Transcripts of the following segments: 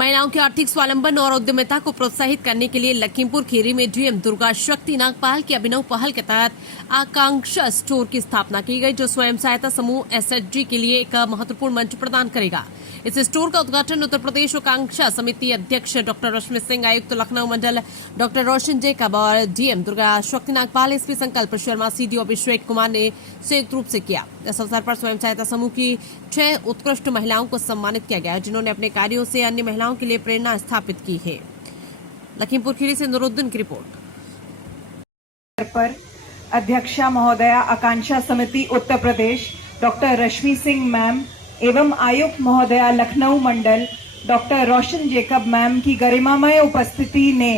महिलाओं के आर्थिक स्वावलंबन और उद्यमिता को प्रोत्साहित करने के लिए लखीमपुर खीरी में डीएम दुर्गा शक्ति नागपाल की अभिनव पहल के तहत आकांक्षा स्टोर की स्थापना की गई, जो स्वयं सहायता समूह एसएचजी के लिए एक महत्वपूर्ण मंच प्रदान करेगा। इस स्टोर का उद्घाटन उत्तर प्रदेश आकांक्षा समिति अध्यक्ष डॉक्टर रश्मि सिंह, आयुक्त लखनऊ मंडल डॉक्टर रोशन जेकब और डीएम दुर्गा शक्ति नागपाल, एसपी संकल्प शर्मा, सीडीओ अभिषेक कुमार ने संयुक्त रूप से किया। इस अवसर पर स्वयं सहायता समूह की 6 उत्कृष्ट महिलाओं को सम्मानित किया गया, जिन्होंने अपने कार्यों से अन्य महिलाओं के लिए प्रेरणा स्थापित की है। लखीमपुर खीरी से नूरुद्दीन की रिपोर्ट। पर अध्यक्षा महोदया आकांक्षा समिति उत्तर प्रदेश डॉक्टर रश्मि सिंह मैम एवं आयुक्त महोदया लखनऊ मंडल डॉक्टर रोशन जेकब मैम की गरिमामय उपस्थिति ने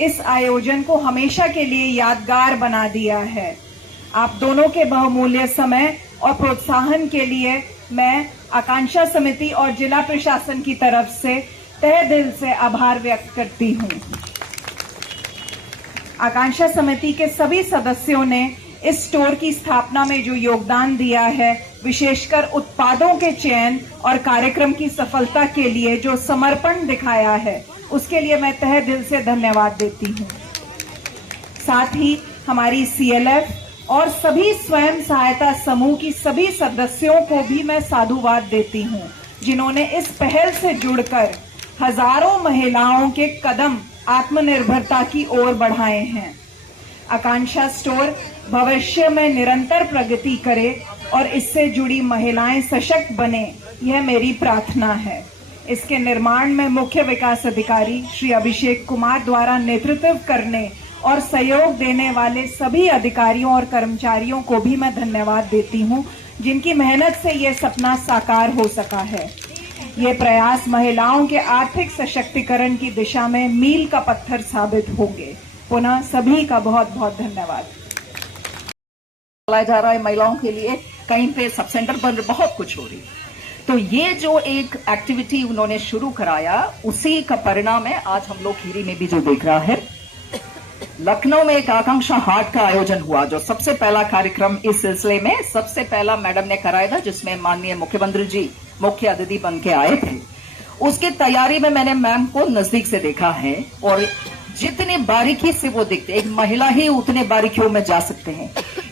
इस आयोजन को हमेशा के लिए यादगार बना दिया है। आप दोनों के बहुमूल्य समय और प्रोत्साहन के लिए मैं आकांक्षा समिति और जिला प्रशासन की तरफ से तहे दिल से आभार व्यक्त करती हूँ। आकांक्षा समिति के सभी सदस्यों ने इस स्टोर की स्थापना में जो योगदान दिया है, विशेषकर उत्पादों के चयन और कार्यक्रम की सफलता के लिए जो समर्पण दिखाया है, उसके लिए मैं तहे दिल से धन्यवाद देती हूँ। साथ ही हमारी सीएलएफ और सभी स्वयं सहायता समूह की सभी सदस्यों को भी मैं साधुवाद देती हूँ, जिन्होंने इस पहल से जुड़कर हजारों महिलाओं के कदम आत्मनिर्भरता की ओर बढ़ाए हैं। आकांक्षा स्टोर भविष्य में निरंतर प्रगति करे और इससे जुड़ी महिलाएं सशक्त बने, यह मेरी प्रार्थना है। इसके निर्माण में मुख्य विकास अधिकारी श्री अभिषेक कुमार द्वारा नेतृत्व करने और सहयोग देने वाले सभी अधिकारियों और कर्मचारियों को भी मैं धन्यवाद देती हूँ, जिनकी मेहनत से यह सपना साकार हो सका है। ये प्रयास महिलाओं के आर्थिक सशक्तिकरण की दिशा में मील का पत्थर साबित होंगे। पुनः सभी का बहुत बहुत धन्यवाद। चलाया जा रहा है महिलाओं के लिए, कहीं पे सब सेंटर पर बहुत कुछ हो रही है। तो ये जो एक एक्टिविटी उन्होंने शुरू कराया, उसी का परिणाम है आज हम लोग खीरी में भी जो देख रहा है। लखनऊ में एक आकांक्षा हाट का आयोजन हुआ, जो सबसे पहला कार्यक्रम इस सिलसिले में सबसे पहला मैडम ने कराया था, जिसमें माननीय मुख्यमंत्री जी मुख्य अतिथि बन के आए थे। उसकी तैयारी में मैंने मैम को नजदीक से देखा है और जितनी बारीकी से वो दिखते, एक महिला ही उतने बारीकियों में जा सकते हैं।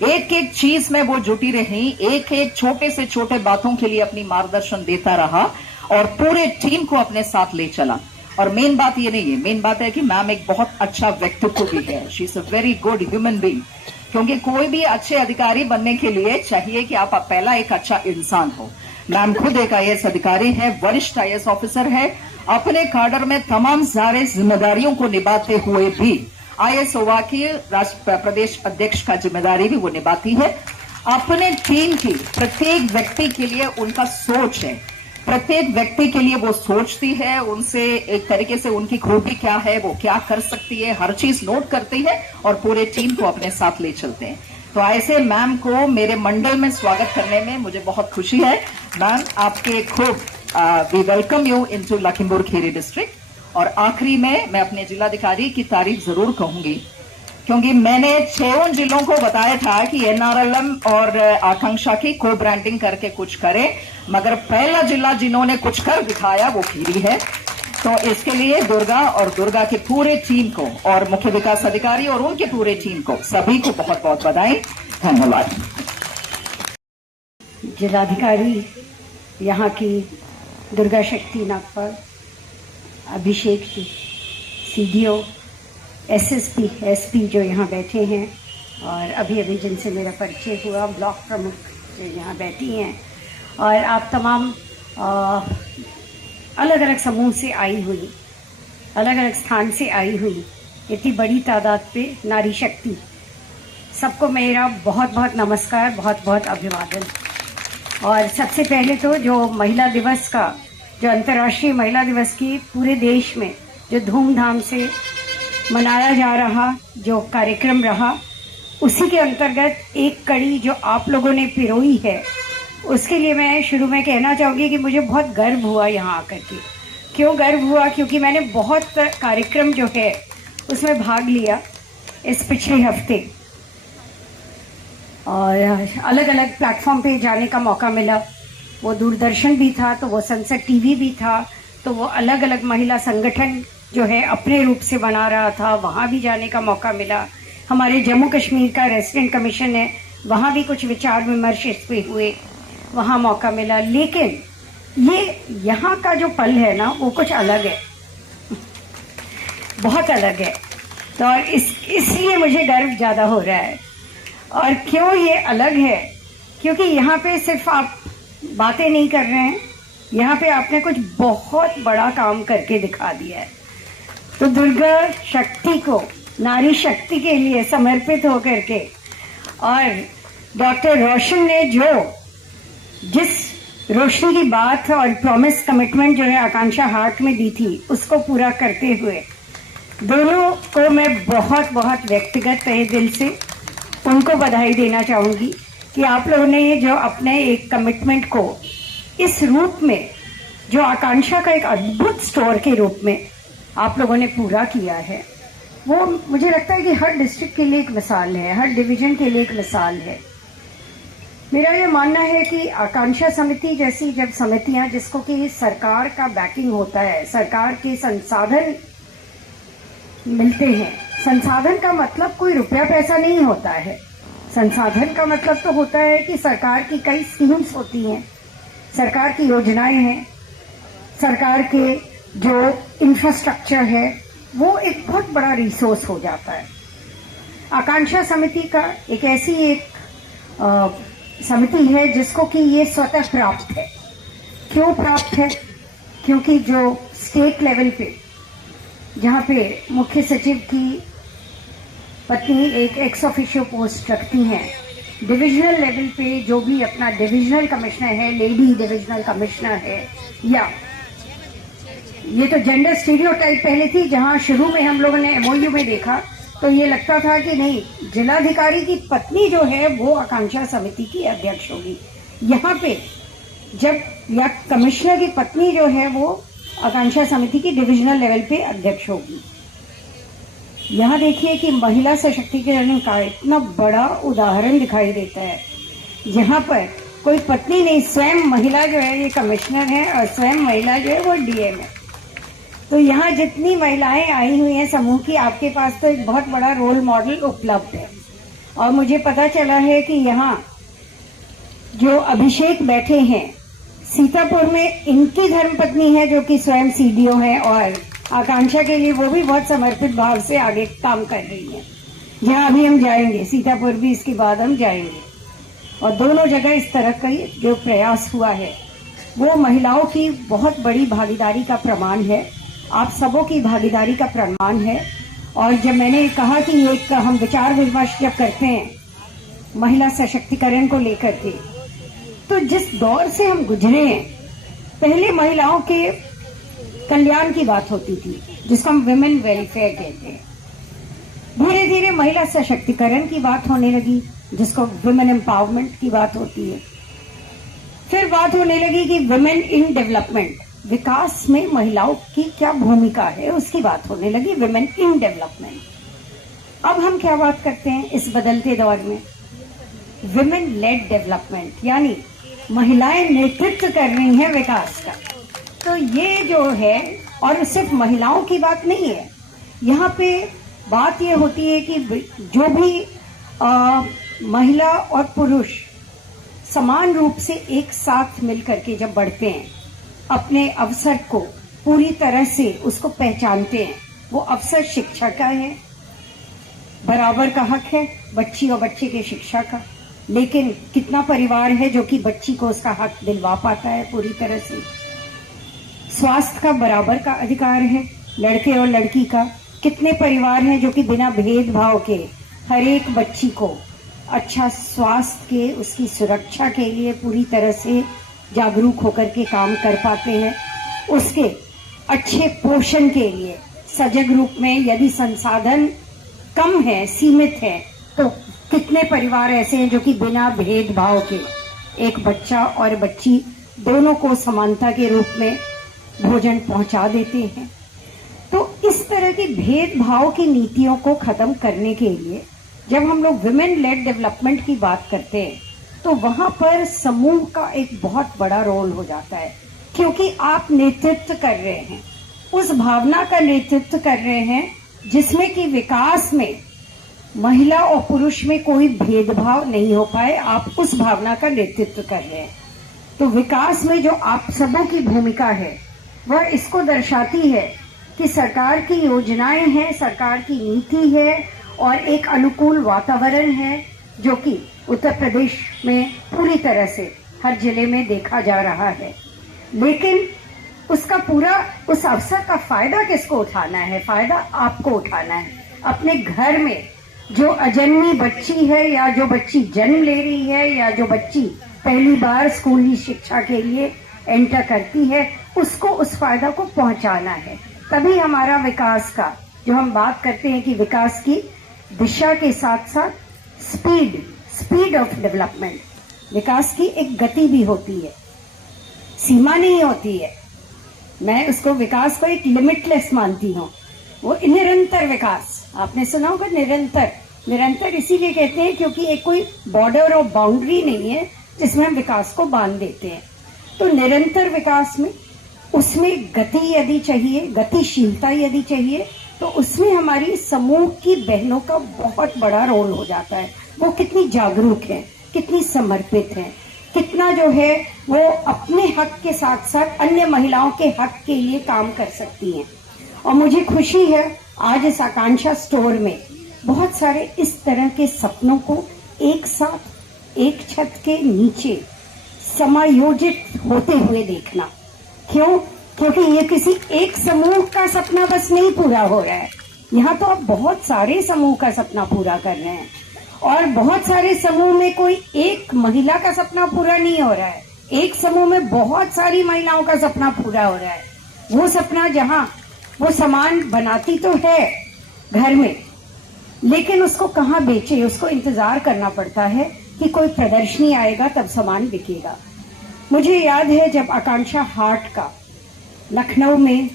एक एक चीज में वो जुटी रही, एक एक छोटे से छोटे बातों के लिए अपनी मार्गदर्शन देता रहा और पूरे टीम को अपने साथ ले चला। और मेन बात ये नहीं है, मेन बात है कि मैम एक बहुत अच्छा व्यक्तित्व भी है। She is a very good human being, क्योंकि कोई भी अच्छे अधिकारी बनने के लिए चाहिए कि आप पहला एक अच्छा इंसान हो। मैम खुद एक आईएएस अधिकारी है, वरिष्ठ आईएएस ऑफिसर है। अपने काडर में तमाम सारे जिम्मेदारियों को निभाते हुए भी आईएएस ओवा की राष्ट्र प्रदेश अध्यक्ष का जिम्मेदारी भी वो निभाती है। अपने टीम की प्रत्येक व्यक्ति के लिए उनका सोच है, प्रत्येक व्यक्ति के लिए वो सोचती है, उनसे एक तरीके से उनकी खूबी क्या है, वो क्या कर सकती है, हर चीज नोट करती है और पूरे टीम को अपने साथ ले चलते हैं। तो ऐसे मैम को मेरे मंडल में स्वागत करने में मुझे बहुत खुशी है। मैम आपके खूब we welcome you into Lakhimpur Kheri district. और आखिरी में मैं अपने जिलाधिकारी की तारीफ जरूर कहूंगी, क्योंकि मैंने 6 जिलों को बताया था कि एनआरएलएम और आकांक्षा की को ब्रांडिंग करके कुछ करें, मगर पहला जिला जिन्होंने कुछ कर दिखाया वो खीरी है। तो इसके लिए दुर्गा और दुर्गा के पूरे टीम को और मुख्य विकास अधिकारी और उनके पूरे टीम को सभी को बहुत बहुत बधाई। धन्यवाद। जिलाधिकारी यहाँ की दुर्गा शक्ति Nagpal, Abhishek ji, CDO, SSP, SP जो यहाँ बैठे हैं, और अभी अभी जिनसे मेरा परिचय हुआ ब्लॉक प्रमुख जो यहाँ बैठी हैं, और आप तमाम अलग अलग समूह से आई हुई, अलग अलग स्थान से आई हुई इतनी बड़ी तादाद पे नारी शक्ति, सबको मेरा बहुत बहुत नमस्कार, बहुत बहुत अभिवादन। और सबसे पहले तो जो महिला दिवस का, जो अंतर्राष्ट्रीय महिला दिवस की पूरे देश में जो धूमधाम से मनाया जा रहा जो कार्यक्रम रहा, उसी के अंतर्गत एक कड़ी जो आप लोगों ने पिरोई है, उसके लिए मैं शुरू में कहना चाहूँगी कि मुझे बहुत गर्व हुआ यहाँ आकर के। क्यों गर्व हुआ? क्योंकि मैंने बहुत कार्यक्रम जो है उसमें भाग लिया इस पिछले हफ्ते, और अलग अलग प्लेटफॉर्म पे जाने का मौका मिला। वो दूरदर्शन भी था, तो वो सनसेट टीवी भी था, तो वो अलग अलग महिला संगठन जो है अपने रूप से बना रहा था, वहाँ भी जाने का मौका मिला। हमारे जम्मू कश्मीर का रेसिडेंट कमीशन है, वहाँ भी कुछ विचार विमर्श इस पे हुए, वहाँ मौका मिला। लेकिन ये यहाँ का जो पल है ना, वो कुछ अलग है, बहुत अलग है। तो और इसलिए मुझे गर्व ज़्यादा हो रहा है। और क्यों ये अलग है? क्योंकि यहाँ पे सिर्फ आप बातें नहीं कर रहे हैं, यहाँ पे आपने कुछ बहुत बड़ा काम करके दिखा दिया है। तो दुर्गा शक्ति को, नारी शक्ति के लिए समर्पित होकर के, और डॉक्टर रोशन ने जिस रोशनी की बात और प्रॉमिस कमिटमेंट जो है आकांक्षा हार्ट में दी थी, उसको पूरा करते हुए दोनों को मैं बहुत बहुत व्यक्तिगत तहे दिल से उनको बधाई देना चाहूँगी कि आप लोगों ने जो अपने एक कमिटमेंट को इस रूप में, जो आकांक्षा का एक अद्भुत स्टोर के रूप में आप लोगों ने पूरा किया है, वो मुझे लगता है कि हर डिस्ट्रिक्ट के लिए एक मिसाल है, हर डिवीजन के लिए एक मिसाल है। मेरा ये मानना है कि आकांक्षा समिति जैसी जब समितियां, जिसको कि सरकार का बैकिंग होता है, सरकार के संसाधन मिलते हैं। संसाधन का मतलब कोई रुपया पैसा नहीं होता है, संसाधन का मतलब तो होता है कि सरकार की कई स्कीम्स होती हैं, सरकार की योजनाएं हैं, सरकार के जो इंफ्रास्ट्रक्चर है, वो एक बहुत बड़ा रिसोर्स हो जाता है। आकांक्षा समिति का एक ऐसी समिति है जिसको कि ये स्वतः प्राप्त है। क्यों प्राप्त है? क्योंकि जो स्टेट लेवल पे, जहाँ पे मुख्य सचिव की पत्नी एक एक्स ऑफिशियो पोस्ट रखती हैं, डिविजनल लेवल पे जो भी अपना डिविजनल कमिश्नर है, लेडी डिविजनल कमिश्नर है, या ये तो जेंडर स्टीरियोटाइप पहले थी, जहाँ शुरू में हम लोगों ने एमओयू में देखा तो ये लगता था कि नहीं, जिलाधिकारी की पत्नी जो है वो आकांक्षा समिति की अध्यक्ष होगी। यहाँ पे जब या कमिश्नर की पत्नी जो है वो आकांक्षा समिति की डिविजनल लेवल पे अध्यक्ष होगी। यहाँ देखिए कि महिला सशक्तिकरण का इतना बड़ा उदाहरण दिखाई देता है, यहाँ पर कोई पत्नी नहीं, स्वयं महिला जो है ये कमिश्नर है और स्वयं महिला जो है वो डीएम है। तो यहाँ जितनी महिलाएं आई हुई हैं समूह की, आपके पास तो एक बहुत बड़ा रोल मॉडल उपलब्ध है। और मुझे पता चला है कि यहाँ जो अभिषेक बैठे हैं, सीतापुर में इनकी धर्मपत्नी है जो कि स्वयं सीडीओ है, और आकांक्षा के लिए वो भी बहुत समर्पित भाव से आगे काम कर रही है। जहाँ अभी हम जाएंगे, सीतापुर भी इसके बाद हम जाएंगे, और दोनों जगह इस तरह का जो प्रयास हुआ है वो महिलाओं की बहुत बड़ी भागीदारी का प्रमाण है, आप सबों की भागीदारी का प्रमाण है। और जब मैंने कहा कि एक हम विचार विमर्श जब करते हैं महिला सशक्तिकरण को लेकर के, तो जिस दौर से हम गुजरे हैं, पहले महिलाओं के कल्याण की बात होती थी जिसको हम विमेन वेलफेयर कहते हैं। धीरे धीरे महिला सशक्तिकरण की बात होने लगी जिसको विमेन एम्पावरमेंट की बात होती है। फिर बात होने लगी कि विमेन इन डेवलपमेंट, विकास में महिलाओं की क्या भूमिका है उसकी बात होने लगी, विमेन इन डेवलपमेंट। अब हम क्या बात करते हैं इस बदलते दौर में? विमेन लेड डेवलपमेंट, यानी महिलाएं नेतृत्व कर रही हैं विकास का। तो ये जो है, और सिर्फ महिलाओं की बात नहीं है, यहाँ पे बात ये होती है कि जो भी महिला और पुरुष समान रूप से एक साथ मिलकर के जब बढ़ते हैं, अपने अवसर को पूरी तरह से उसको पहचानते हैं, वो अवसर शिक्षा का है, बराबर का हक है बच्ची और बच्चे के शिक्षा का। लेकिन कितना परिवार है जो कि बच्ची को उसका हक दिलवा पाता है पूरी तरह से? स्वास्थ्य का बराबर का अधिकार है लड़के और लड़की का। कितने परिवार हैं जो कि बिना भेदभाव के हर एक बच्ची को अच्छा स्वास्थ्य के, उसकी सुरक्षा के लिए पूरी तरह से जागरूक होकर के काम कर पाते हैं। उसके अच्छे पोषण के लिए सजग रूप में, यदि संसाधन कम है, सीमित है, तो कितने परिवार ऐसे हैं जो कि बिना भेदभाव के एक बच्चा और बच्ची दोनों को समानता के रूप में भोजन पहुंचा देते हैं। तो इस तरह की भेदभाव की नीतियों को खत्म करने के लिए जब हम लोग विमेन लेड डेवलपमेंट की बात करते हैं, तो वहां पर समूह का एक बहुत बड़ा रोल हो जाता है। क्योंकि आप नेतृत्व कर रहे हैं, उस भावना का नेतृत्व कर रहे हैं जिसमें कि विकास में महिला और पुरुष में कोई भेदभाव नहीं हो पाए। आप उस भावना का नेतृत्व कर रहे हैं। तो विकास में जो आप सबों की भूमिका है वह इसको दर्शाती है कि सरकार की योजनाएं हैं, सरकार की नीति है और एक अनुकूल वातावरण है जो कि उत्तर प्रदेश में पूरी तरह से हर जिले में देखा जा रहा है। लेकिन उसका पूरा उस अवसर का फायदा किसको उठाना है? फायदा आपको उठाना है। अपने घर में जो अजन्मी बच्ची है या जो बच्ची जन्म ले रही है या जो बच्ची पहली बार स्कूली शिक्षा के लिए एंटर करती है, उसको उस फायदा को पहुंचाना है। तभी हमारा विकास का जो हम बात करते हैं कि विकास की दिशा के साथ साथ स्पीड ऑफ डेवलपमेंट, विकास की एक गति भी होती है, सीमा नहीं होती है। मैं उसको विकास को एक लिमिटलेस मानती हूँ। वो निरंतर विकास, आपने सुना होगा निरंतर इसीलिए कहते हैं क्योंकि एक कोई बॉर्डर और बाउंड्री नहीं है जिसमें हम विकास को बांध देते हैं। तो निरंतर विकास में उसमें गति यदि चाहिए, गतिशीलता यदि चाहिए, तो उसमें हमारी समूह की बहनों का बहुत बड़ा रोल हो जाता है। वो कितनी जागरूक है, कितनी समर्पित है, कितना जो है वो अपने हक के साथ साथ अन्य महिलाओं के हक के लिए काम कर सकती हैं। और मुझे खुशी है आज इस आकांक्षा स्टोर में बहुत सारे इस तरह के सपनों को एक साथ एक छत के नीचे समायोजित होते हुए देखना। क्यों? क्योंकि ये किसी एक समूह का सपना बस नहीं पूरा हो रहा है, यहाँ तो आप बहुत सारे समूह का सपना पूरा कर रहे हैं। और बहुत सारे समूह में कोई एक महिला का सपना पूरा नहीं हो रहा है, एक समूह में बहुत सारी महिलाओं का सपना पूरा हो रहा है। वो सपना जहाँ वो सामान बनाती तो है घर में, लेकिन उसको कहाँ बेचे, उसको इंतजार करना पड़ता है कि कोई प्रदर्शनी आएगा तब सामान बिकेगा। मुझे याद है जब आकांक्षा हाट का लखनऊ में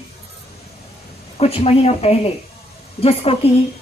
कुछ महीनों पहले, जिसको कि